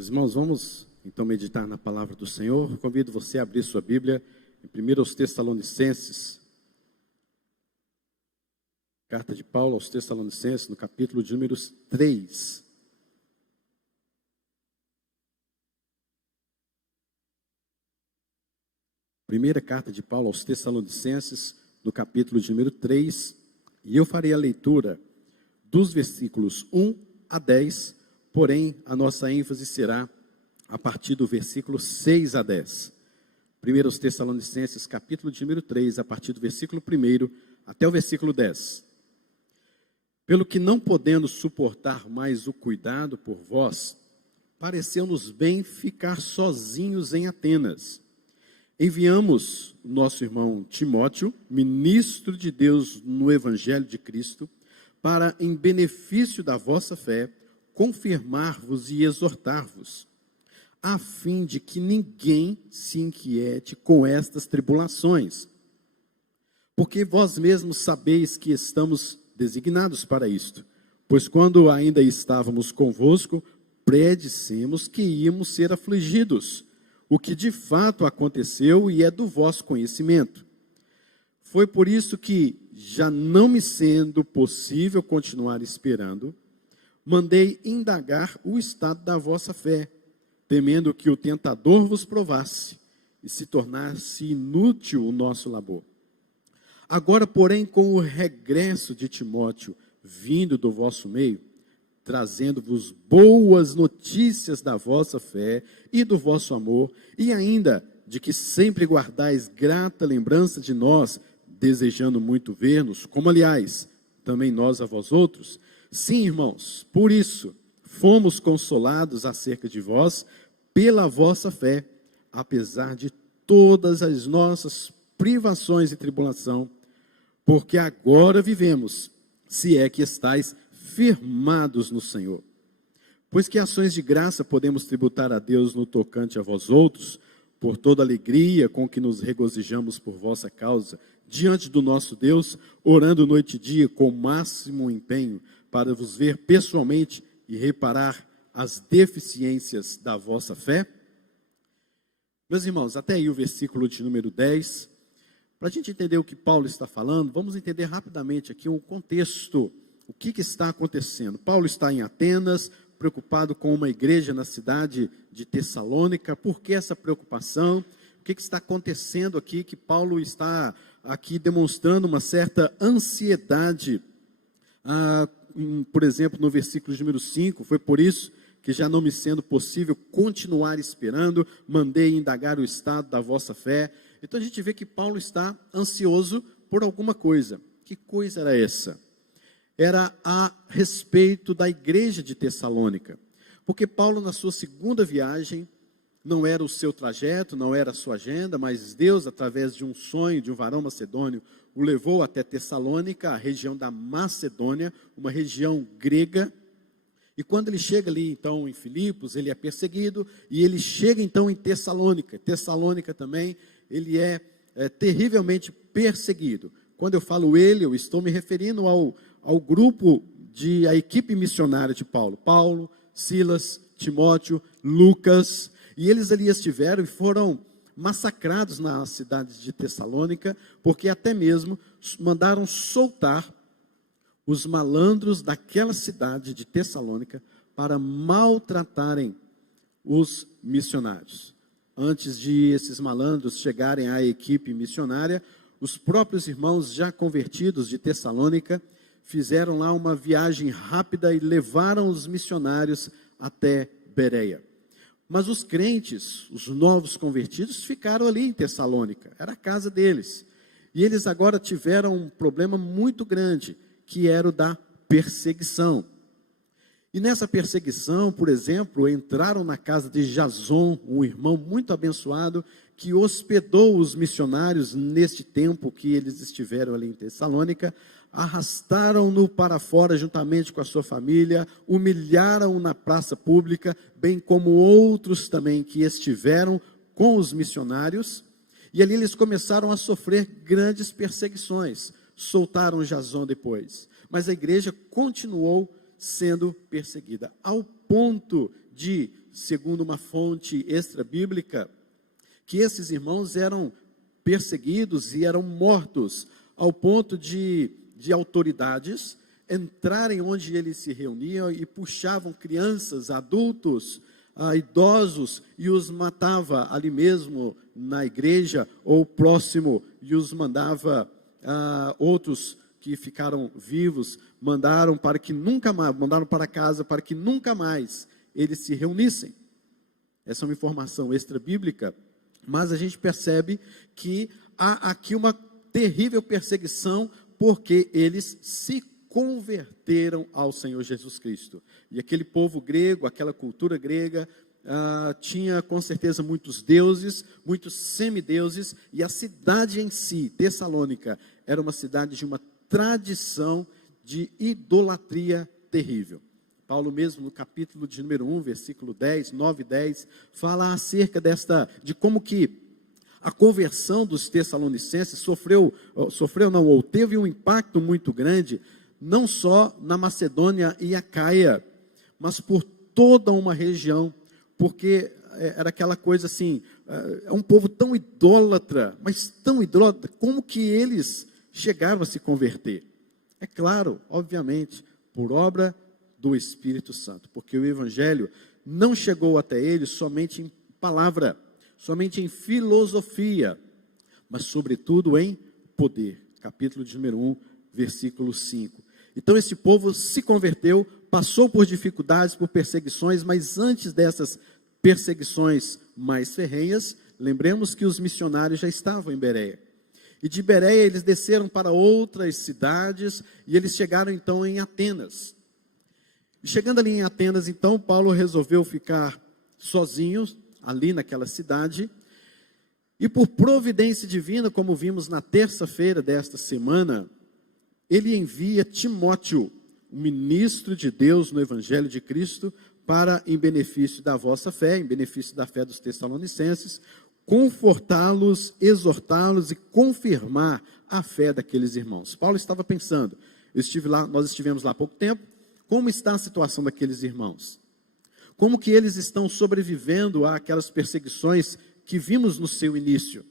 Meus irmãos, vamos então meditar na palavra do Senhor. Convido você a abrir sua Bíblia em 1 Tessalonicenses. Carta de Paulo aos Tessalonicenses, no capítulo de número 3. Primeira carta de Paulo aos Tessalonicenses, no capítulo de número 3. E eu farei a leitura dos versículos 1 a 10, porém a nossa ênfase será a partir do versículo 6 a 10. 1 Tessalonicenses, capítulo de número 3, a partir do versículo 1 até o versículo 10. Pelo que não podendo suportar mais o cuidado por vós, pareceu-nos bem ficar sozinhos em Atenas. Enviamos o nosso irmão Timóteo, ministro de Deus no Evangelho de Cristo, para, em benefício da vossa fé, confirmar-vos e exortar-vos, a fim de que ninguém se inquiete com estas tribulações. Porque vós mesmos sabeis que estamos designados para isto, pois quando ainda estávamos convosco, predissemos que íamos ser afligidos, o que de fato aconteceu e é do vosso conhecimento. Foi por isso que, já não me sendo possível continuar esperando, mandei indagar o estado da vossa fé, temendo que o tentador vos provasse e se tornasse inútil o nosso labor. Agora, porém, com o regresso de Timóteo, vindo do vosso meio, trazendo-vos boas notícias da vossa fé e do vosso amor, e ainda de que sempre guardais grata lembrança de nós, desejando muito ver-nos, como aliás, também nós a vós outros. Sim, irmãos, por isso, fomos consolados acerca de vós, pela vossa fé, apesar de todas as nossas privações e tribulação, porque agora vivemos, se é que estáis firmados no Senhor. Pois que ações de graça podemos tributar a Deus no tocante a vós outros, por toda a alegria com que nos regozijamos por vossa causa, diante do nosso Deus, orando noite e dia com o máximo empenho, para vos ver pessoalmente e reparar as deficiências da vossa fé? Meus irmãos, até aí o versículo de número 10. Para a gente entender o que Paulo está falando, vamos entender rapidamente aqui o contexto, o que está acontecendo. Paulo está em Atenas, preocupado com uma igreja na cidade de Tessalônica. Por que essa preocupação? O que está acontecendo aqui, que Paulo está aqui demonstrando uma certa ansiedade? Por exemplo, no versículo de número 5, foi por isso que, já não me sendo possível continuar esperando, mandei indagar o estado da vossa fé. Então a gente vê que Paulo está ansioso por alguma coisa. Que coisa era essa? Era a respeito da igreja de Tessalônica. Porque Paulo, na sua segunda viagem, não era o seu trajeto, não era a sua agenda, mas Deus, através de um sonho de um varão macedônio, o levou até Tessalônica, a região da Macedônia, uma região grega. E quando ele chega ali, então, em Filipos, ele é perseguido, e ele chega, então, em Tessalônica. Tessalônica também, ele é terrivelmente perseguido. Quando eu falo ele, eu estou me referindo ao grupo, a equipe missionária de Paulo. Paulo, Silas, Timóteo, Lucas, e eles ali estiveram e foram massacrados na cidade de Tessalônica, porque até mesmo mandaram soltar os malandros daquela cidade de Tessalônica para maltratarem os missionários. Antes de esses malandros chegarem à equipe missionária, os próprios irmãos já convertidos de Tessalônica fizeram lá uma viagem rápida e levaram os missionários até Bereia. Mas os crentes, os novos convertidos, ficaram ali em Tessalônica, era a casa deles. E eles agora tiveram um problema muito grande, que era o da perseguição. E nessa perseguição, por exemplo, entraram na casa de Jason, um irmão muito abençoado, que hospedou os missionários neste tempo que eles estiveram ali em Tessalônica, arrastaram-no para fora juntamente com a sua família, humilharam-o na praça pública, bem como outros também que estiveram com os missionários, e ali eles começaram a sofrer grandes perseguições. Soltaram Jason depois, mas a igreja continuou sendo perseguida, ao ponto de segundo uma fonte extra-bíblica, que esses irmãos eram perseguidos e eram mortos, ao ponto de autoridades entrarem onde eles se reuniam e puxavam crianças, adultos, idosos, e os matava ali mesmo na igreja ou próximo, e os mandava outros que ficaram vivos, mandaram para casa para que nunca mais eles se reunissem. Essa é uma informação extra-bíblica, mas a gente percebe que há aqui uma terrível perseguição, porque eles se converteram ao Senhor Jesus Cristo. E aquele povo grego, aquela cultura grega, tinha com certeza muitos deuses, muitos semideuses, e a cidade em si, Tessalônica, era uma cidade de uma tradição de idolatria terrível. Paulo mesmo, no capítulo de número 1, versículo 10, 9 e 10, fala acerca de como que a conversão dos tessalonicenses teve um impacto muito grande, não só na Macedônia e Acaia, mas por toda uma região, porque era aquela coisa assim, é um povo tão idólatra, mas tão idólatra, como que eles chegaram a se converter? É claro, obviamente, por obra do Espírito Santo, porque o Evangelho não chegou até eles somente em palavra, somente em filosofia, mas sobretudo em poder. Capítulo de número 1, versículo 5. Então esse povo se converteu, passou por dificuldades, por perseguições, mas antes dessas perseguições mais ferrenhas, lembremos que os missionários já estavam em Bereia. E de Bereia eles desceram para outras cidades, e eles chegaram então em Atenas. E chegando ali em Atenas, então, Paulo resolveu ficar sozinho, ali naquela cidade, e por providência divina, como vimos na terça-feira desta semana, ele envia Timóteo, ministro de Deus no Evangelho de Cristo, para, em benefício da vossa fé, em benefício da fé dos tessalonicenses, confortá-los, exortá-los e confirmar a fé daqueles irmãos. Paulo estava pensando, nós estivemos lá há pouco tempo, como está a situação daqueles irmãos? Como que eles estão sobrevivendo àquelas perseguições que vimos no seu início?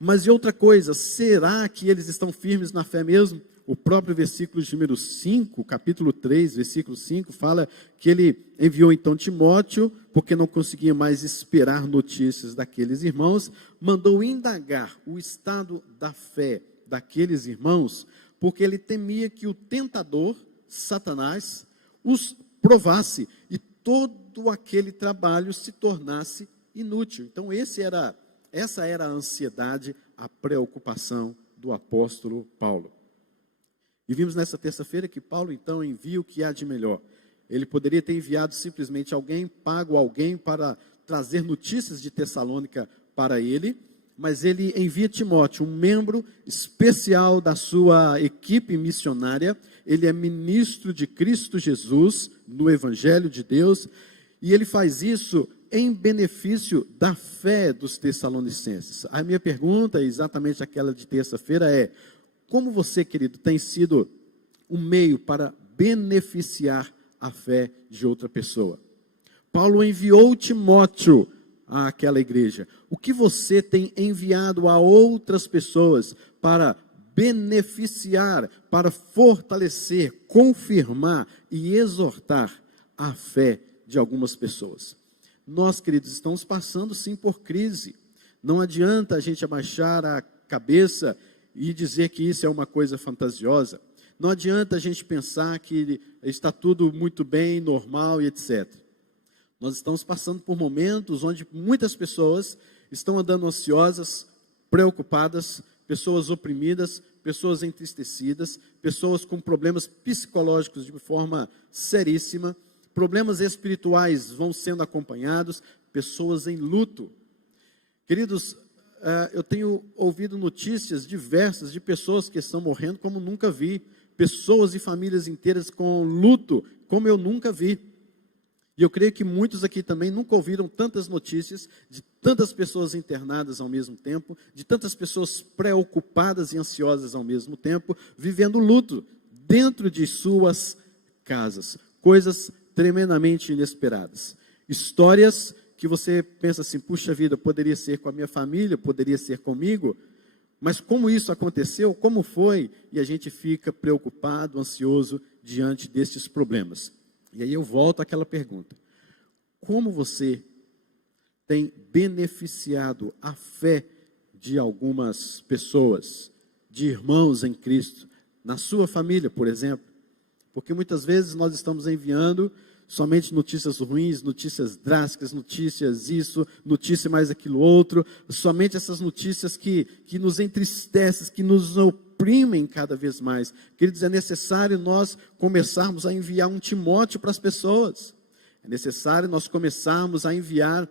Mas e outra coisa, será que eles estão firmes na fé mesmo? O próprio versículo de número 5, capítulo 3, versículo 5, fala que ele enviou então Timóteo, porque não conseguia mais esperar notícias daqueles irmãos, mandou indagar o estado da fé daqueles irmãos, porque ele temia que o tentador, Satanás, os provasse e todo aquele trabalho se tornasse inútil. Então essa era a ansiedade, a preocupação do apóstolo Paulo. E vimos nessa terça-feira que Paulo então envia o que há de melhor. Ele poderia ter enviado simplesmente pago alguém para trazer notícias de Tessalônica para ele, mas ele envia Timóteo, um membro especial da sua equipe missionária. Ele é ministro de Cristo Jesus no Evangelho de Deus, e ele faz isso em benefício da fé dos tessalonicenses. A minha pergunta, exatamente aquela de terça-feira, é: como você, querido, tem sido um meio para beneficiar a fé de outra pessoa? Paulo enviou Timóteo àquela igreja. O que você tem enviado a outras pessoas para beneficiar, para fortalecer, confirmar e exortar a fé de algumas pessoas? Nós, queridos, estamos passando sim por crise. Não adianta a gente abaixar a cabeça e dizer que isso é uma coisa fantasiosa. Não adianta a gente pensar que está tudo muito bem, normal e etc. Nós estamos passando por momentos onde muitas pessoas estão andando ansiosas, preocupadas, pessoas oprimidas, pessoas entristecidas, pessoas com problemas psicológicos de forma seríssima, problemas espirituais vão sendo acompanhados, pessoas em luto. Queridos, eu tenho ouvido notícias diversas de pessoas que estão morrendo como nunca vi, pessoas e famílias inteiras com luto como eu nunca vi. E eu creio que muitos aqui também nunca ouviram tantas notícias de tantas pessoas internadas ao mesmo tempo, de tantas pessoas preocupadas e ansiosas ao mesmo tempo, vivendo luto dentro de suas casas, coisas tremendamente inesperadas. Histórias que você pensa assim, puxa vida, poderia ser com a minha família, poderia ser comigo, mas como isso aconteceu, como foi, e a gente fica preocupado, ansioso diante destes problemas. E aí eu volto àquela pergunta: como você tem beneficiado a fé de algumas pessoas, de irmãos em Cristo, na sua família, por exemplo? Porque muitas vezes nós estamos enviando somente notícias ruins, notícias drásticas, notícias isso, notícia mais aquilo outro, somente essas notícias que nos entristecem, que nos oprimem cada vez mais. Queridos, é necessário nós começarmos a enviar um Timóteo para as pessoas. É necessário nós começarmos a enviar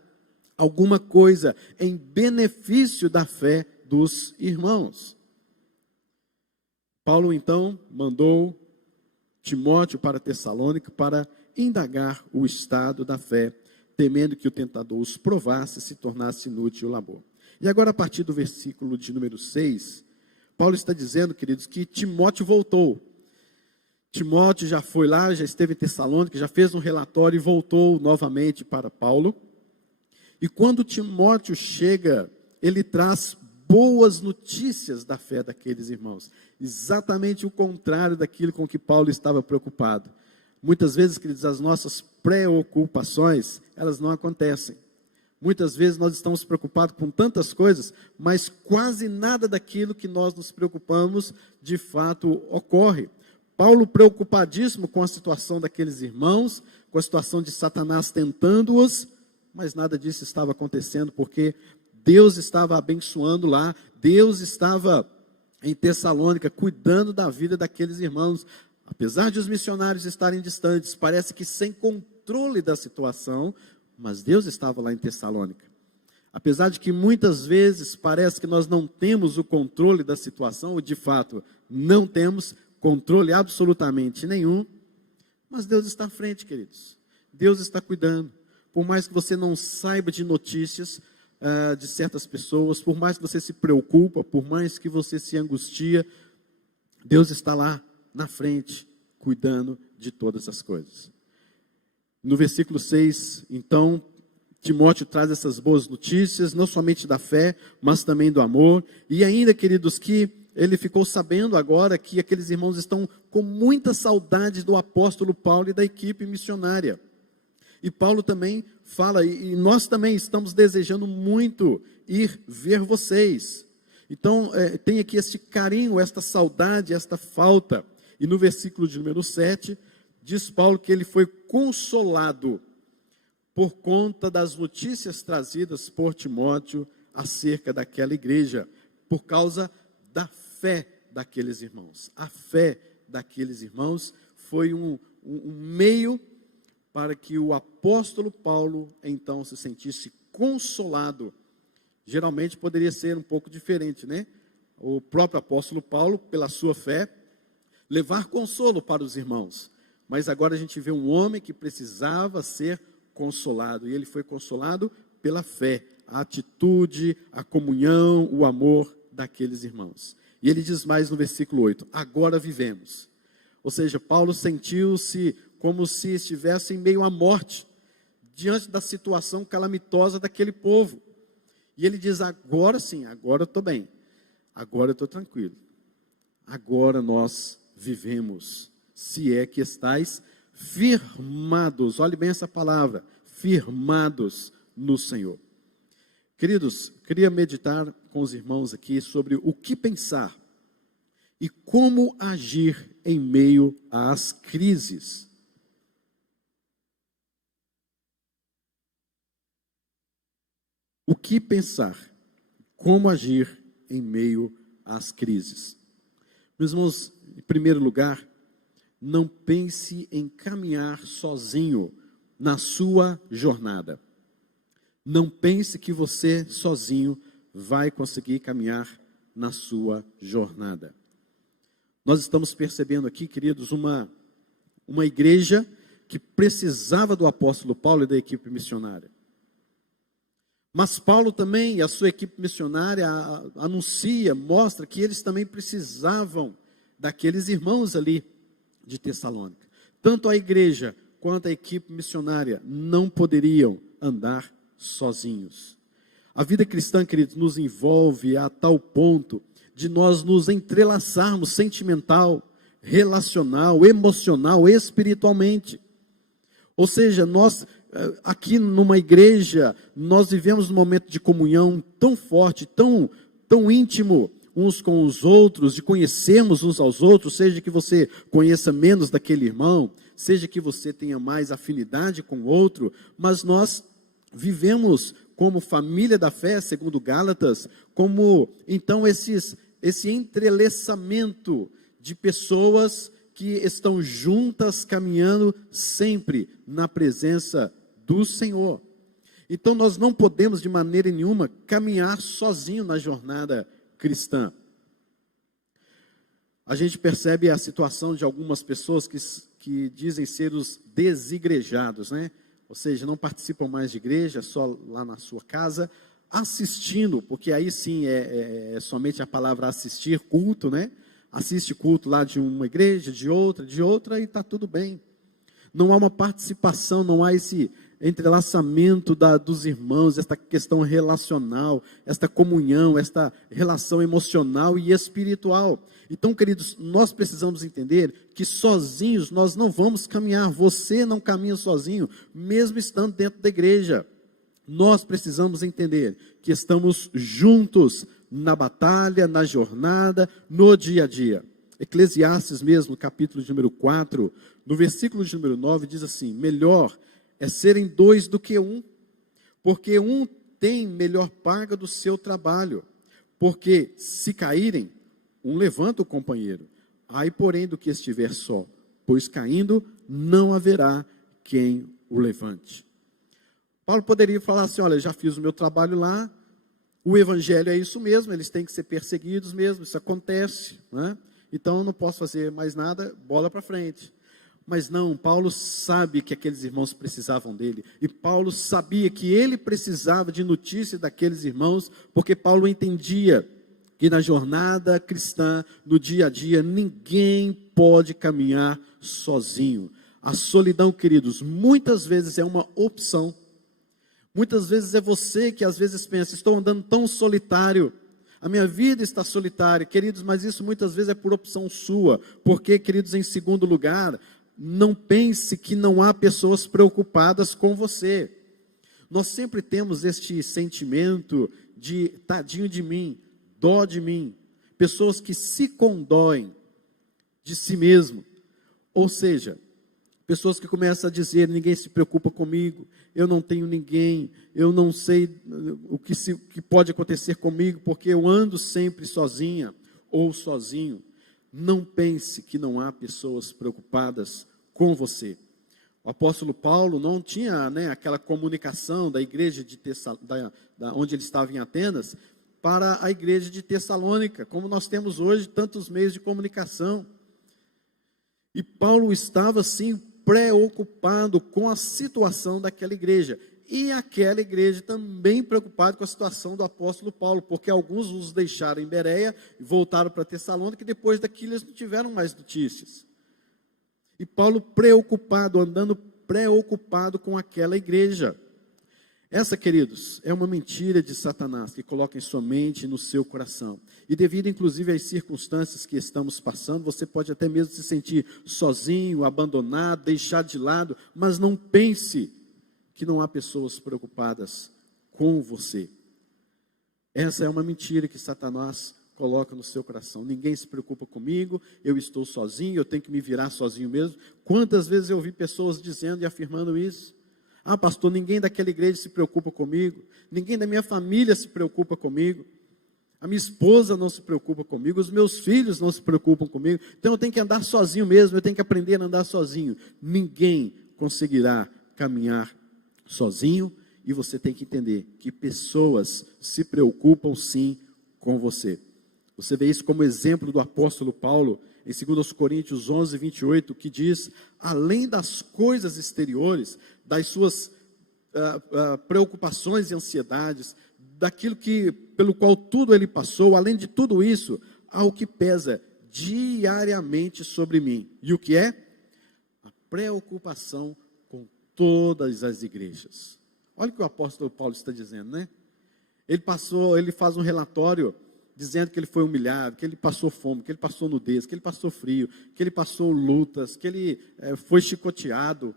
alguma coisa em benefício da fé dos irmãos. Paulo, então, mandou Timóteo para Tessalônica para indagar o estado da fé, temendo que o tentador os provasse e se tornasse inútil o labor. E agora, a partir do versículo de número 6, Paulo está dizendo, queridos, que Timóteo voltou. Timóteo já foi lá, já esteve em Tessalônica, já fez um relatório e voltou novamente para Paulo. E quando Timóteo chega, ele traz boas notícias da fé daqueles irmãos. Exatamente o contrário daquilo com que Paulo estava preocupado. Muitas vezes, queridos, as nossas preocupações, elas não acontecem. Muitas vezes nós estamos preocupados com tantas coisas, mas quase nada daquilo que nós nos preocupamos, de fato, ocorre. Paulo, preocupadíssimo com a situação daqueles irmãos, com a situação de Satanás tentando-os, mas nada disso estava acontecendo, porque Deus estava abençoando lá, Deus estava em Tessalônica, cuidando da vida daqueles irmãos. Apesar de os missionários estarem distantes, parece que sem controle da situação, mas Deus estava lá em Tessalônica. Apesar de que muitas vezes parece que nós não temos o controle da situação, ou de fato não temos controle absolutamente nenhum, mas Deus está à frente, queridos. Deus está cuidando. Por mais que você não saiba de notícias de certas pessoas, por mais que você se preocupa, por mais que você se angustia, Deus está lá na frente, cuidando de todas as coisas. No versículo 6, então, Timóteo traz essas boas notícias, não somente da fé, mas também do amor. E ainda, queridos, que ele ficou sabendo agora que aqueles irmãos estão com muita saudade do apóstolo Paulo e da equipe missionária. E Paulo também fala, e nós também estamos desejando muito ir ver vocês. Então, tem aqui este carinho, esta saudade, esta falta. E no versículo de número 7, diz Paulo que ele foi consolado por conta das notícias trazidas por Timóteo acerca daquela igreja, por causa da fé daqueles irmãos. A fé daqueles irmãos foi um meio para que o apóstolo Paulo, então, se sentisse consolado. Geralmente poderia ser um pouco diferente, né? O próprio apóstolo Paulo, pela sua fé, levar consolo para os irmãos. Mas agora a gente vê um homem que precisava ser consolado, e ele foi consolado pela fé, a atitude, a comunhão, o amor daqueles irmãos. E ele diz mais no versículo 8, agora vivemos. Ou seja, Paulo sentiu-se como se estivesse em meio à morte, diante da situação calamitosa daquele povo. E ele diz, agora sim, agora eu estou bem, agora eu estou tranquilo, agora nós vivemos, se é que estáis firmados, olhe bem essa palavra, firmados no Senhor. Queridos, queria meditar com os irmãos aqui sobre o que pensar e como agir em meio às crises. O que pensar, como agir em meio às crises. Meus irmãos, em primeiro lugar, não pense em caminhar sozinho na sua jornada. Não pense que você sozinho vai conseguir caminhar na sua jornada. Nós estamos percebendo aqui, queridos, uma igreja que precisava do apóstolo Paulo e da equipe missionária. Mas Paulo também, e a sua equipe missionária, anuncia, mostra que eles também precisavam daqueles irmãos ali de Tessalônica. Tanto a igreja quanto a equipe missionária, não poderiam andar sozinhos. A vida cristã, queridos, nos envolve a tal ponto de nós nos entrelaçarmos sentimental, relacional, emocional, espiritualmente. Ou seja, nós aqui numa igreja, nós vivemos um momento de comunhão tão forte, tão íntimo uns com os outros, de conhecermos uns aos outros, seja que você conheça menos daquele irmão, seja que você tenha mais afinidade com o outro, mas nós vivemos como família da fé, segundo Gálatas, como então esse entrelaçamento de pessoas que estão juntas caminhando sempre na presença do Senhor. Então nós não podemos de maneira nenhuma caminhar sozinho na jornada cristã. A gente percebe a situação de algumas pessoas que dizem ser os desigrejados, né? Ou seja, não participam mais de igreja, só lá na sua casa, assistindo, porque aí sim é somente a palavra assistir, culto, né? Assiste culto lá de uma igreja, de outra, e está tudo bem. Não há uma participação, não há esse entrelaçamento dos irmãos, esta questão relacional, esta comunhão, esta relação emocional e espiritual. Então, queridos, nós precisamos entender que sozinhos nós não vamos caminhar. Você não caminha sozinho, mesmo estando dentro da igreja. Nós precisamos entender que estamos juntos na batalha, na jornada, no dia a dia. Eclesiastes mesmo, capítulo de número 4, no versículo de número 9, diz assim: melhor é serem dois do que um, porque um tem melhor paga do seu trabalho, porque se caírem, um levanta o companheiro. Ai, porém, do que estiver só, pois caindo não haverá quem o levante. Paulo poderia falar assim: olha, já fiz o meu trabalho lá, o evangelho é isso mesmo, eles têm que ser perseguidos mesmo, isso acontece, né? Então eu não posso fazer mais nada, bola para frente. Mas não, Paulo sabe que aqueles irmãos precisavam dele, e Paulo sabia que ele precisava de notícia daqueles irmãos, porque Paulo entendia que na jornada cristã, no dia a dia, ninguém pode caminhar sozinho. A solidão, queridos, muitas vezes é uma opção. Muitas vezes é você que às vezes pensa: estou andando tão solitário, a minha vida está solitária, queridos, mas isso muitas vezes é por opção sua, porque, queridos, em segundo lugar, não pense que não há pessoas preocupadas com você. Nós sempre temos este sentimento de tadinho de mim, dó de mim, pessoas que se condóem de si mesmo, ou seja, pessoas que começam a dizer: ninguém se preocupa comigo, eu não tenho ninguém, eu não sei o que pode acontecer comigo, porque eu ando sempre sozinha ou sozinho. Não pense que não há pessoas preocupadas com você. O apóstolo Paulo não tinha, aquela comunicação da igreja de onde ele estava em Atenas, para a igreja de Tessalônica, como nós temos hoje tantos meios de comunicação. E Paulo estava assim preocupado com a situação daquela igreja, e aquela igreja também preocupada com a situação do apóstolo Paulo, porque alguns os deixaram em Bereia e voltaram para Tessalônica, e depois daquilo eles não tiveram mais notícias. E Paulo preocupado, andando preocupado com aquela igreja. Essa, queridos, é uma mentira de Satanás, que coloca em sua mente e no seu coração. E devido, inclusive, às circunstâncias que estamos passando, você pode até mesmo se sentir sozinho, abandonado, deixado de lado, mas não pense que não há pessoas preocupadas com você. Essa é uma mentira que Satanás coloca no seu coração. Ninguém se preocupa comigo, eu estou sozinho, eu tenho que me virar sozinho mesmo. Quantas vezes eu ouvi pessoas dizendo e afirmando isso? Ah, pastor, ninguém daquela igreja se preocupa comigo, ninguém da minha família se preocupa comigo, a minha esposa não se preocupa comigo, os meus filhos não se preocupam comigo, então eu tenho que andar sozinho mesmo, eu tenho que aprender a andar sozinho. Ninguém conseguirá caminhar sozinho, e você tem que entender que pessoas se preocupam sim com você. Você vê isso como exemplo do apóstolo Paulo, em 2 Coríntios 11, 28, que diz: além das coisas exteriores, das suas preocupações e ansiedades, daquilo pelo qual tudo ele passou, além de tudo isso, há o que pesa diariamente sobre mim. E o que é? A preocupação todas as igrejas. Olha o que o apóstolo Paulo está dizendo, né? Ele faz um relatório dizendo que ele foi humilhado, que ele passou fome, que ele passou nudez, que ele passou frio, que ele passou lutas, que ele foi chicoteado.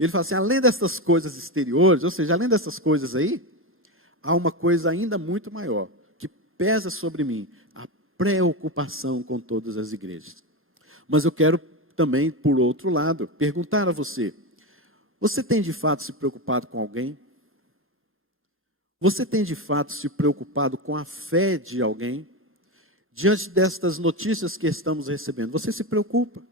Ele fala assim, além dessas coisas exteriores, ou seja, além dessas coisas aí, há uma coisa ainda muito maior, que pesa sobre mim, a preocupação com todas as igrejas. Mas eu quero também, por outro lado, perguntar a você, você tem de fato se preocupado com alguém? Você tem de fato se preocupado com a fé de alguém? Diante destas notícias que estamos recebendo, você se preocupa?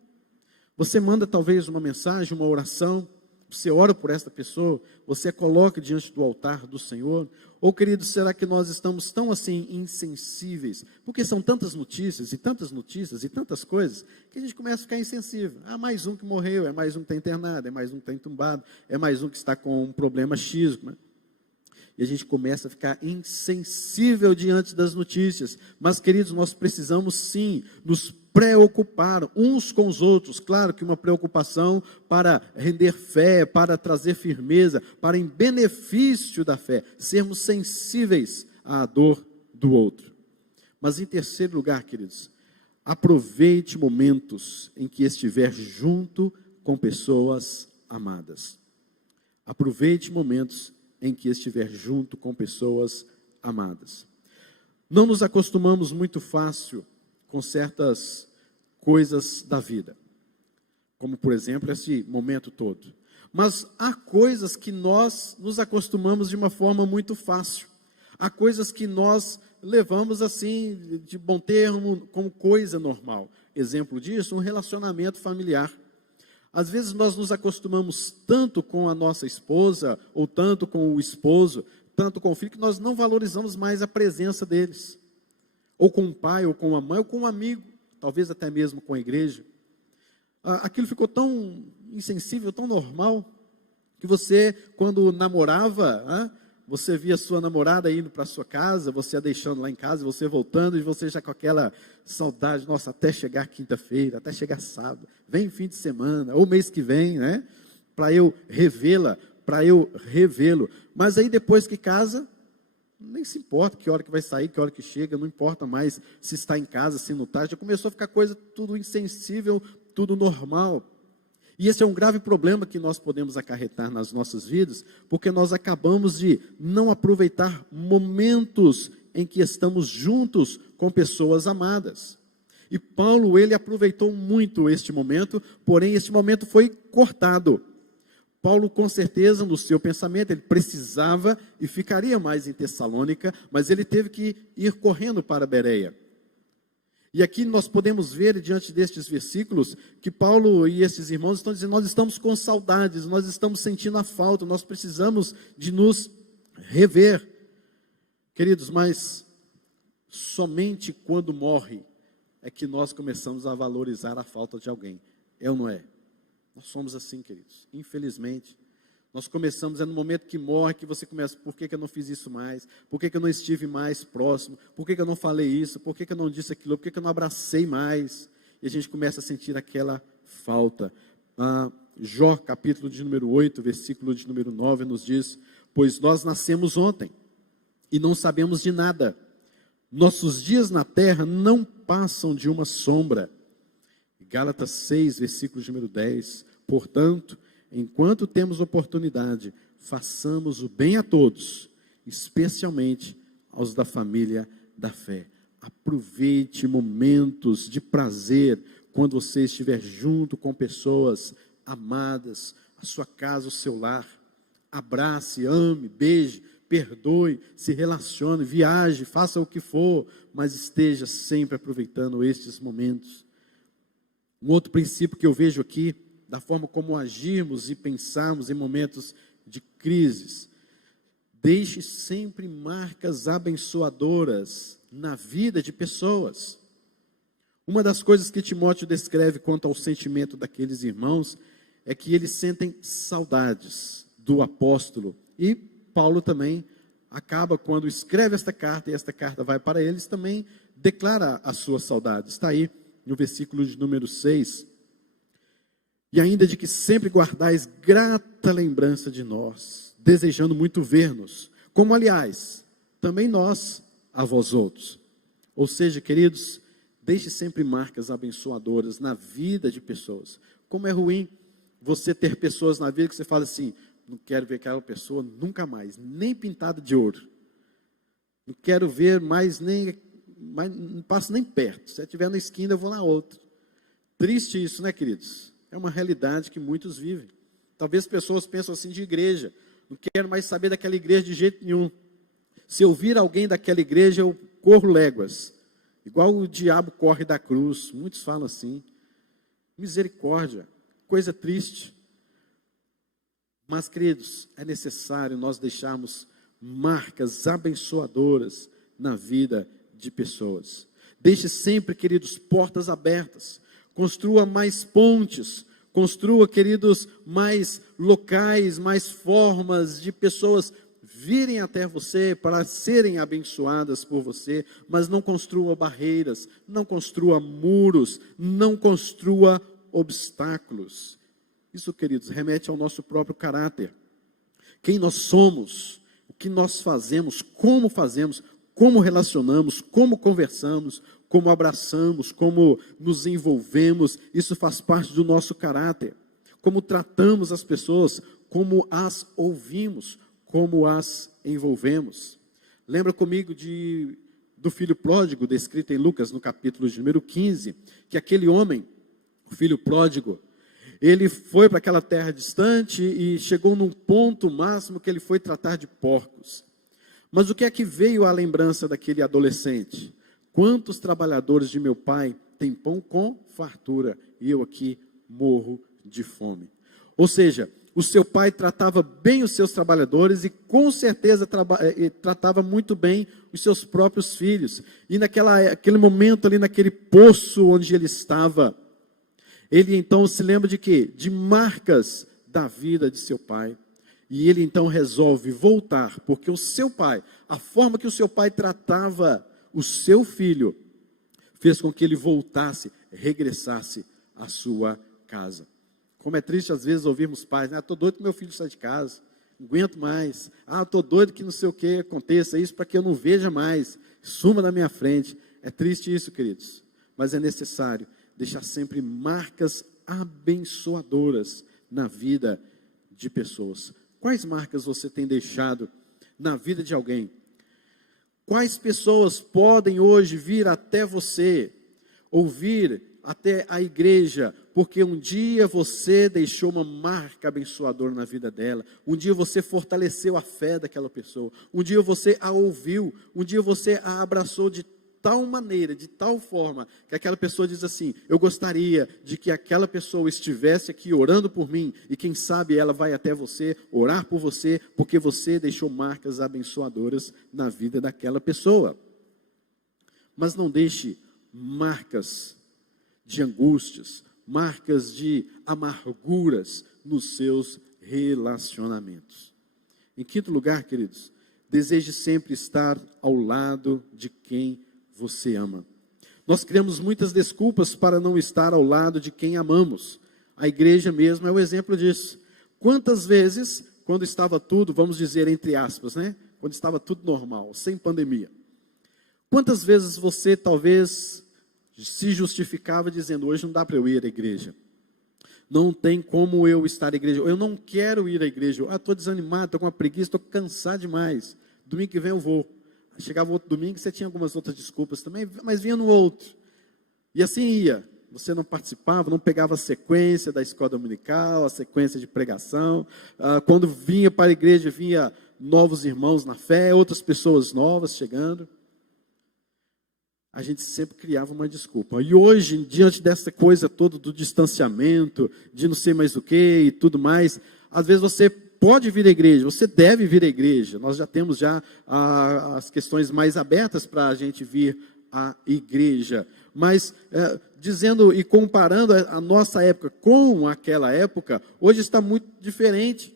Você manda talvez uma mensagem, uma oração, você ora por esta pessoa, você a coloca diante do altar do Senhor? Ou, querido, será que nós estamos tão assim insensíveis? Porque são tantas notícias e tantas coisas, que a gente começa a ficar insensível. Ah, mais um que morreu, é mais um que está internado, é mais um que está entumbado, é mais um que está com um problema X, né? E a gente começa a ficar insensível diante das notícias. Mas, queridos, nós precisamos sim nos preocupar uns com os outros. Claro que uma preocupação para render fé, para trazer firmeza, para em benefício da fé, sermos sensíveis à dor do outro. Mas em terceiro lugar, queridos, aproveite momentos em que estiver junto com pessoas amadas. Aproveite momentos em que estiver junto com pessoas amadas. Não nos acostumamos muito fácil com certas coisas da vida, como por exemplo esse momento todo. Mas há coisas que nós nos acostumamos de uma forma muito fácil. Há coisas que nós levamos assim, de bom termo, como coisa normal. Exemplo disso, um relacionamento familiar. Às vezes nós nos acostumamos tanto com a nossa esposa, ou tanto com o esposo, tanto com o filho, que nós não valorizamos mais a presença deles. Ou com o pai, ou com a mãe, ou com um amigo, talvez até mesmo com a igreja. Aquilo ficou tão insensível, tão normal, que você, quando namorava, você via sua namorada indo para a sua casa, você a deixando lá em casa, você voltando, e você já com aquela saudade, nossa, até chegar quinta-feira, até chegar sábado, vem fim de semana, ou mês que vem, né? Para eu revê-la, para eu revê-lo. Mas aí depois que casa, nem se importa que hora que vai sair, que hora que chega, não importa mais se está em casa, se não está, já começou a ficar coisa tudo insensível, tudo normal. E esse é um grave problema que nós podemos acarretar nas nossas vidas, porque nós acabamos de não aproveitar momentos em que estamos juntos com pessoas amadas. E Paulo, ele aproveitou muito este momento, porém este momento foi cortado. Paulo, com certeza, no seu pensamento, ele precisava e ficaria mais em Tessalônica, mas ele teve que ir correndo para Bereia. E aqui nós podemos ver, diante destes versículos, que Paulo e esses irmãos estão dizendo, nós estamos com saudades, nós estamos sentindo a falta, nós precisamos de nos rever. Queridos, mas somente quando morre é que nós começamos a valorizar a falta de alguém. É ou não é? Nós somos assim, queridos, infelizmente. Nós começamos, no momento que morre, que você começa, por que eu não fiz isso mais? Por que eu não estive mais próximo? Por que eu não falei isso? Por que eu não disse aquilo? Por que eu não abracei mais? E a gente começa a sentir aquela falta. Jó, capítulo de número 8, versículo de número 9, nos diz, pois nós nascemos ontem, e não sabemos de nada. Nossos dias na terra não passam de uma sombra. Gálatas 6, versículo de número 10, portanto, enquanto temos oportunidade, façamos o bem a todos, especialmente aos da família da fé. Aproveite momentos de prazer, quando você estiver junto com pessoas amadas, a sua casa, o seu lar. Abrace, ame, beije, perdoe, se relacione, viaje, faça o que for, mas esteja sempre aproveitando estes momentos. Um outro princípio que eu vejo aqui, da forma como agirmos e pensarmos em momentos de crises. Deixe sempre marcas abençoadoras na vida de pessoas. Uma das coisas que Timóteo descreve quanto ao sentimento daqueles irmãos é que eles sentem saudades do apóstolo. E Paulo também acaba, quando escreve esta carta, e esta carta vai para eles, também declara a sua saudade. Está aí no versículo de número 6. E ainda de que sempre guardais grata lembrança de nós, desejando muito ver-nos, como aliás, também nós a vós outros. Ou seja, queridos, deixe sempre marcas abençoadoras na vida de pessoas. Como é ruim você ter pessoas na vida que você fala assim, não quero ver aquela pessoa nunca mais, nem pintada de ouro. Não quero ver mais, não passo nem perto. Se eu estiver na esquina, eu vou na outra. Triste isso, né, queridos? É uma realidade que muitos vivem. Talvez pessoas pensam assim de igreja. Não quero mais saber daquela igreja de jeito nenhum. Se eu vir alguém daquela igreja, eu corro léguas. Igual o diabo corre da cruz. Muitos falam assim. Misericórdia. Coisa triste. Mas, queridos, é necessário nós deixarmos marcas abençoadoras na vida de pessoas. Deixe sempre, queridos, portas abertas. Construa mais pontes. Construa, queridos, mais locais, mais formas de pessoas virem até você para serem abençoadas por você, mas não construa barreiras, não construa muros, não construa obstáculos. Isso, queridos, remete ao nosso próprio caráter. Quem nós somos, o que nós fazemos, como relacionamos, como conversamos, como abraçamos, como nos envolvemos, isso faz parte do nosso caráter. Como tratamos as pessoas, como as ouvimos, como as envolvemos. Lembra comigo do filho pródigo, descrito em Lucas, no capítulo de número 15, que aquele homem, o filho pródigo, ele foi para aquela terra distante e chegou num ponto máximo que ele foi tratar de porcos. Mas o que é que veio à lembrança daquele adolescente? Quantos trabalhadores de meu pai têm pão com fartura e eu aqui morro de fome? Ou seja, o seu pai tratava bem os seus trabalhadores e com certeza tratava muito bem os seus próprios filhos. E naquele momento ali, naquele poço onde ele estava, ele então se lembra de quê? De marcas da vida de seu pai. E ele então resolve voltar, porque o seu pai, a forma que o seu pai tratava o seu filho, fez com que ele voltasse, regressasse à sua casa. Como é triste às vezes ouvirmos pais, né? Estou doido que meu filho saia de casa, não aguento mais. Estou doido que não sei o que aconteça isso para que eu não veja mais, suma da minha frente. É triste isso, queridos, mas é necessário deixar sempre marcas abençoadoras na vida de pessoas. Quais marcas você tem deixado na vida de alguém? Quais pessoas podem hoje vir até você, ou vir até a igreja, porque um dia você deixou uma marca abençoadora na vida dela, um dia você fortaleceu a fé daquela pessoa, um dia você a ouviu, um dia você a abraçou de tal maneira, de tal forma, que aquela pessoa diz assim, eu gostaria de que aquela pessoa estivesse aqui orando por mim, e quem sabe ela vai até você, orar por você, porque você deixou marcas abençoadoras na vida daquela pessoa. Mas não deixe marcas de angústias, marcas de amarguras nos seus relacionamentos. Em quinto lugar, queridos, deseje sempre estar ao lado de quem você ama. Nós criamos muitas desculpas para não estar ao lado de quem amamos. A igreja mesmo é o exemplo disso. Quantas vezes, quando estava tudo, vamos dizer entre aspas, né? Quando estava tudo normal, sem pandemia. Quantas vezes você talvez se justificava dizendo, hoje não dá para eu ir à igreja. Não tem como eu estar à igreja. Eu não quero ir à igreja. Estou desanimado, estou com uma preguiça, estou cansado demais. Domingo que vem eu vou. Chegava outro domingo, você tinha algumas outras desculpas também, mas vinha no outro. E assim ia. Você não participava, não pegava a sequência da escola dominical, a sequência de pregação. Quando vinha para a igreja, vinha novos irmãos na fé, outras pessoas novas chegando. A gente sempre criava uma desculpa. E hoje, diante dessa coisa toda do distanciamento, de não sei mais o que e tudo mais, às vezes você pode vir à igreja, você deve vir à igreja. Nós já temos as questões mais abertas para a gente vir à igreja. Mas dizendo e comparando a nossa época com aquela época, hoje está muito diferente.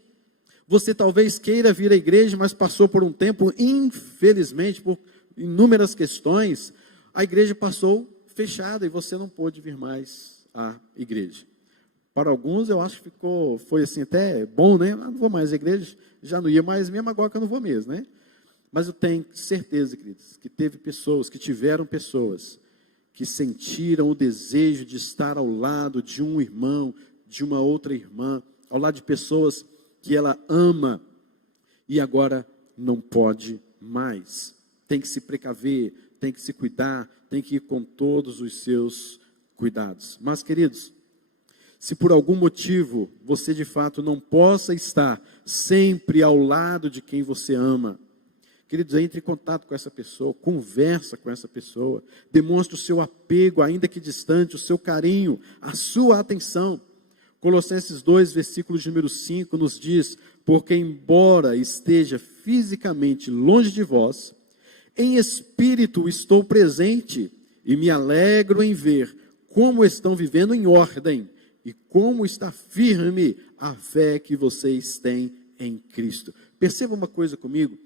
Você talvez queira vir à igreja, mas passou por um tempo, infelizmente, por inúmeras questões, a igreja passou fechada e você não pôde vir mais à igreja. Para alguns, eu acho que foi assim até bom, né? Eu não vou mais à igreja, já não ia mais mesmo, agora que eu não vou mesmo, né? Mas eu tenho certeza, queridos, que tiveram pessoas que sentiram o desejo de estar ao lado de um irmão, de uma outra irmã, ao lado de pessoas que ela ama e agora não pode mais. Tem que se precaver, tem que se cuidar, tem que ir com todos os seus cuidados. Mas, queridos, se por algum motivo você de fato não possa estar sempre ao lado de quem você ama, queridos, entre em contato com essa pessoa, conversa com essa pessoa, demonstre o seu apego, ainda que distante, o seu carinho, a sua atenção. Colossenses 2, versículo de número 5, nos diz: porque embora esteja fisicamente longe de vós, em espírito estou presente e me alegro em ver como estão vivendo em ordem e como está firme a fé que vocês têm em Cristo. Perceba uma coisa comigo,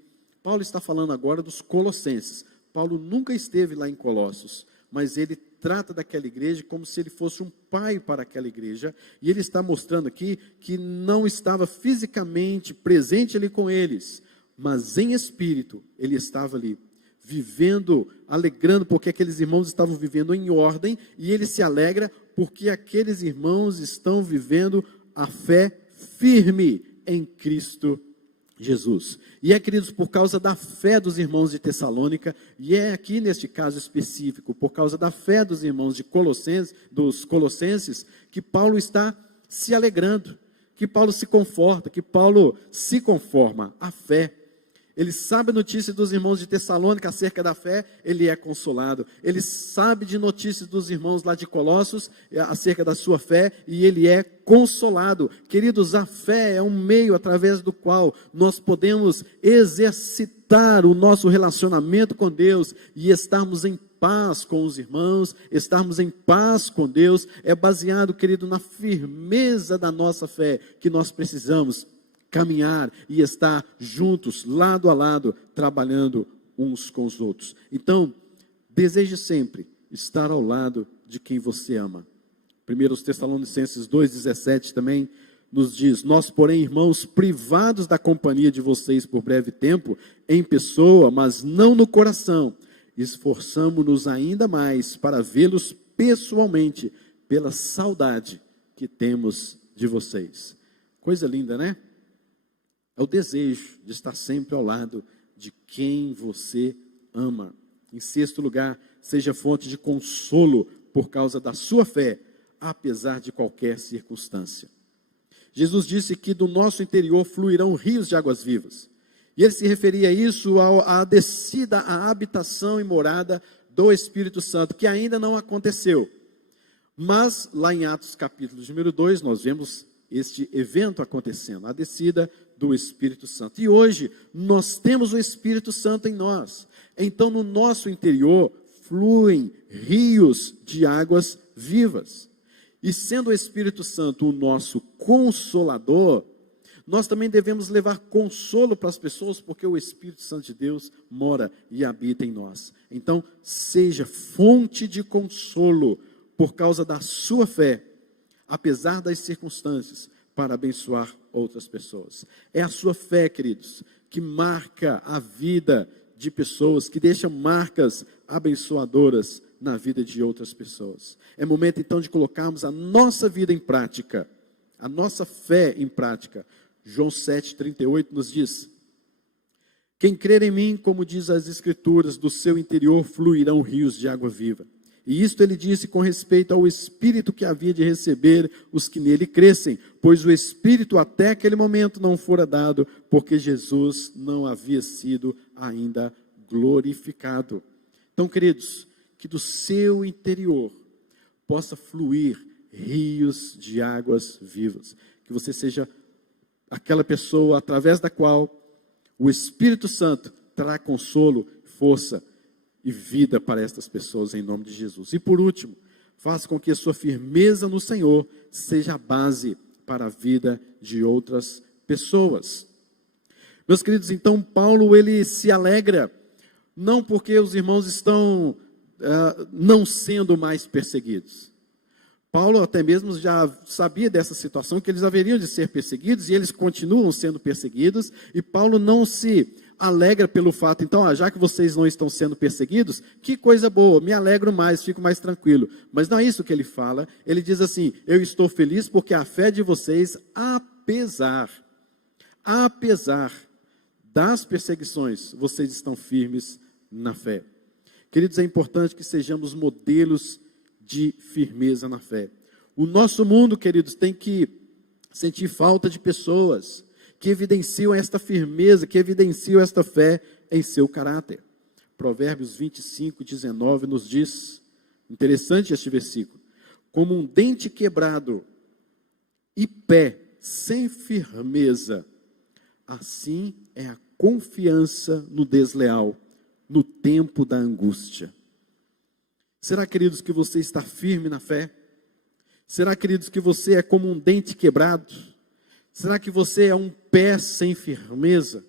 Paulo está falando agora dos colossenses. Paulo nunca esteve lá em Colossos, mas ele trata daquela igreja como se ele fosse um pai para aquela igreja, e ele está mostrando aqui que não estava fisicamente presente ali com eles, mas em espírito ele estava ali, vivendo, alegrando, porque aqueles irmãos estavam vivendo em ordem, e ele se alegra porque aqueles irmãos estão vivendo a fé firme em Cristo Jesus. E é, queridos, por causa da fé dos irmãos de Tessalônica, e é aqui neste caso específico, por causa da fé dos irmãos dos Colossenses, que Paulo está se alegrando, que Paulo se conforta, que Paulo se conforma à fé. Ele sabe a notícia dos irmãos de Tessalônica acerca da fé, ele é consolado. Ele sabe de notícias dos irmãos lá de Colossos acerca da sua fé, e ele é consolado. Queridos, a fé é um meio através do qual nós podemos exercitar o nosso relacionamento com Deus e estarmos em paz com os irmãos, estarmos em paz com Deus. É baseado, querido, na firmeza da nossa fé que nós precisamos caminhar e estar juntos, lado a lado, trabalhando uns com os outros. Então, deseje sempre estar ao lado de quem você ama. 1 Tessalonicenses 2,17 também nos diz: nós, porém, irmãos, privados da companhia de vocês por breve tempo, em pessoa, mas não no coração, esforçamo-nos ainda mais para vê-los pessoalmente, pela saudade que temos de vocês. Coisa linda, né? É o desejo de estar sempre ao lado de quem você ama. Em sexto lugar, seja fonte de consolo por causa da sua fé, apesar de qualquer circunstância. Jesus disse que do nosso interior fluirão rios de águas vivas. E ele se referia a isso à descida, à habitação e morada do Espírito Santo, que ainda não aconteceu. Mas lá em Atos capítulo número 2, nós vemos este evento acontecendo, a descida do Espírito Santo. E hoje nós temos o Espírito Santo em nós. Então no nosso interior fluem rios de águas vivas. E sendo o Espírito Santo o nosso consolador, nós também devemos levar consolo para as pessoas, porque o Espírito Santo de Deus mora e habita em nós. Então seja fonte de consolo por causa da sua fé, apesar das circunstâncias, para abençoar outras pessoas. É a sua fé, queridos, que marca a vida de pessoas, que deixa marcas abençoadoras na vida de outras pessoas. É momento então de colocarmos a nossa vida em prática, a nossa fé em prática. João 7,38 nos diz: quem crer em mim, como diz as Escrituras, do seu interior fluirão rios de água viva. E isto ele disse com respeito ao Espírito que havia de receber os que nele crescem, pois o Espírito até aquele momento não fora dado, porque Jesus não havia sido ainda glorificado. Então, queridos, que do seu interior possa fluir rios de águas vivas, que você seja aquela pessoa através da qual o Espírito Santo trará consolo, força e vida para estas pessoas, em nome de Jesus. E por último, faça com que a sua firmeza no Senhor seja a base para a vida de outras pessoas. Meus queridos, então Paulo ele se alegra, não porque os irmãos estão não sendo mais perseguidos. Paulo até mesmo já sabia dessa situação, que eles haveriam de ser perseguidos, e eles continuam sendo perseguidos, e Paulo não se alegra pelo fato, então, já que vocês não estão sendo perseguidos, que coisa boa, me alegro mais, fico mais tranquilo. Mas não é isso que ele fala, ele diz assim: eu estou feliz porque a fé de vocês, apesar das perseguições, vocês estão firmes na fé. Queridos, é importante que sejamos modelos de firmeza na fé. O nosso mundo, queridos, tem que sentir falta de pessoas que evidenciam esta firmeza, que evidenciam esta fé em seu caráter. Provérbios 25:19 nos diz, interessante este versículo: como um dente quebrado e pé sem firmeza, assim é a confiança no desleal, no tempo da angústia. Será, queridos, que você está firme na fé? Será, queridos, que você é como um dente quebrado? Será que você é um pé sem firmeza?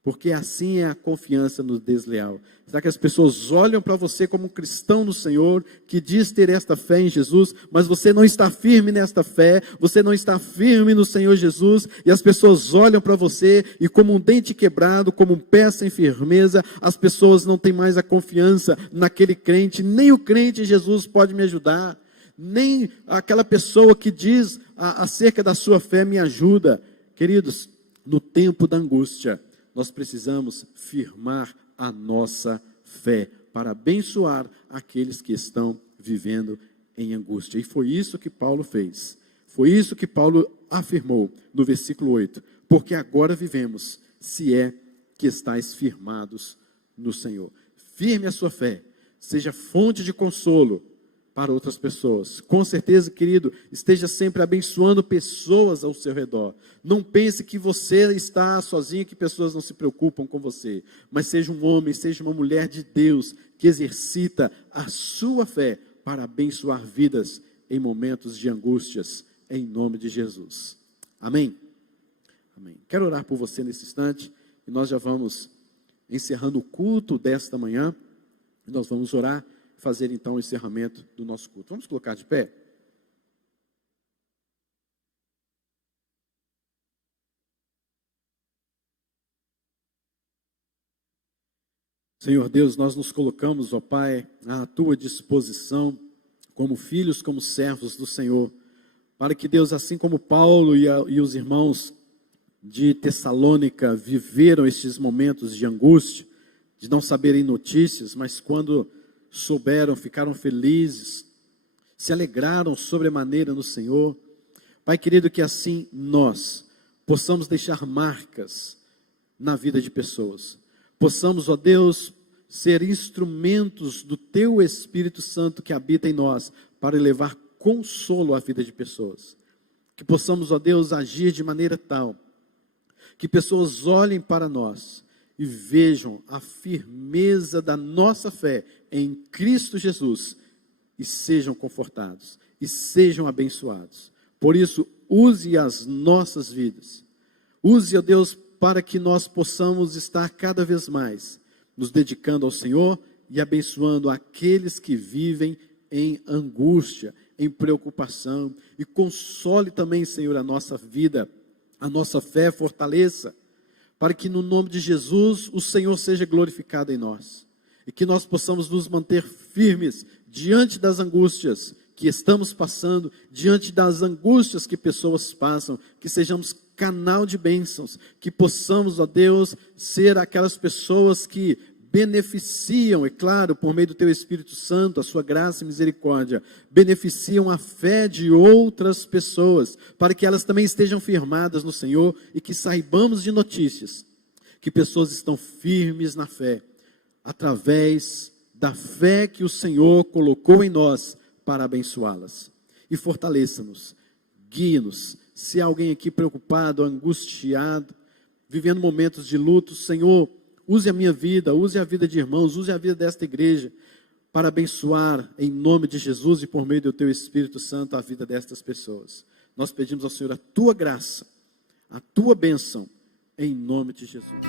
Porque assim é a confiança no desleal. Será que as pessoas olham para você como um cristão no Senhor, que diz ter esta fé em Jesus, mas você não está firme nesta fé, você não está firme no Senhor Jesus, e as pessoas olham para você, e como um dente quebrado, como um pé sem firmeza, as pessoas não têm mais a confiança naquele crente, nem o crente em Jesus pode me ajudar, nem aquela pessoa que diz acerca da sua fé me ajuda. Queridos, no tempo da angústia, nós precisamos firmar a nossa fé para abençoar aqueles que estão vivendo em angústia. E foi isso que Paulo fez. Foi isso que Paulo afirmou no versículo 8. Porque agora vivemos, se é que estáis firmados no Senhor. Firme a sua fé, seja fonte de consolo para outras pessoas. Com certeza, querido, esteja sempre abençoando pessoas ao seu redor. Não pense que você está sozinho, que pessoas não se preocupam com você. Mas seja um homem, seja uma mulher de Deus, que exercita a sua fé para abençoar vidas em momentos de angústias, em nome de Jesus. Amém? Amém. Quero orar por você nesse instante, e nós já vamos encerrando o culto desta manhã, e nós vamos orar, fazer então o encerramento do nosso culto. Vamos colocar de pé? Senhor Deus, nós nos colocamos, ó Pai, à tua disposição, como filhos, como servos do Senhor, para que Deus, assim como Paulo e os irmãos de Tessalônica viveram estes momentos de angústia, de não saberem notícias, mas quando souberam, ficaram felizes, se alegraram sobremaneira no Senhor. Pai querido, que assim nós possamos deixar marcas na vida de pessoas. Possamos, ó Deus, ser instrumentos do Teu Espírito Santo que habita em nós, para levar consolo à vida de pessoas. Que possamos, ó Deus, agir de maneira tal, que pessoas olhem para nós e vejam a firmeza da nossa fé em Cristo Jesus, e sejam confortados, e sejam abençoados. Por isso, use as nossas vidas, use, ó Deus, para que nós possamos estar cada vez mais nos dedicando ao Senhor e abençoando aqueles que vivem em angústia, em preocupação, e console também, Senhor, a nossa vida, a nossa fé fortaleça, para que no nome de Jesus o Senhor seja glorificado em nós, e que nós possamos nos manter firmes diante das angústias que estamos passando, diante das angústias que pessoas passam, que sejamos canal de bênçãos, que possamos, ó Deus, ser aquelas pessoas que beneficiam, é claro, por meio do Teu Espírito Santo, a Sua graça e misericórdia, beneficiam a fé de outras pessoas, para que elas também estejam firmadas no Senhor, e que saibamos de notícias, que pessoas estão firmes na fé, através da fé que o Senhor colocou em nós, para abençoá-las. E fortaleça-nos, guie-nos. Se há alguém aqui preocupado, angustiado, vivendo momentos de luto, Senhor, use a minha vida, use a vida de irmãos, use a vida desta igreja, para abençoar em nome de Jesus e por meio do Teu Espírito Santo a vida destas pessoas. Nós pedimos ao Senhor a Tua graça, a Tua bênção, em nome de Jesus.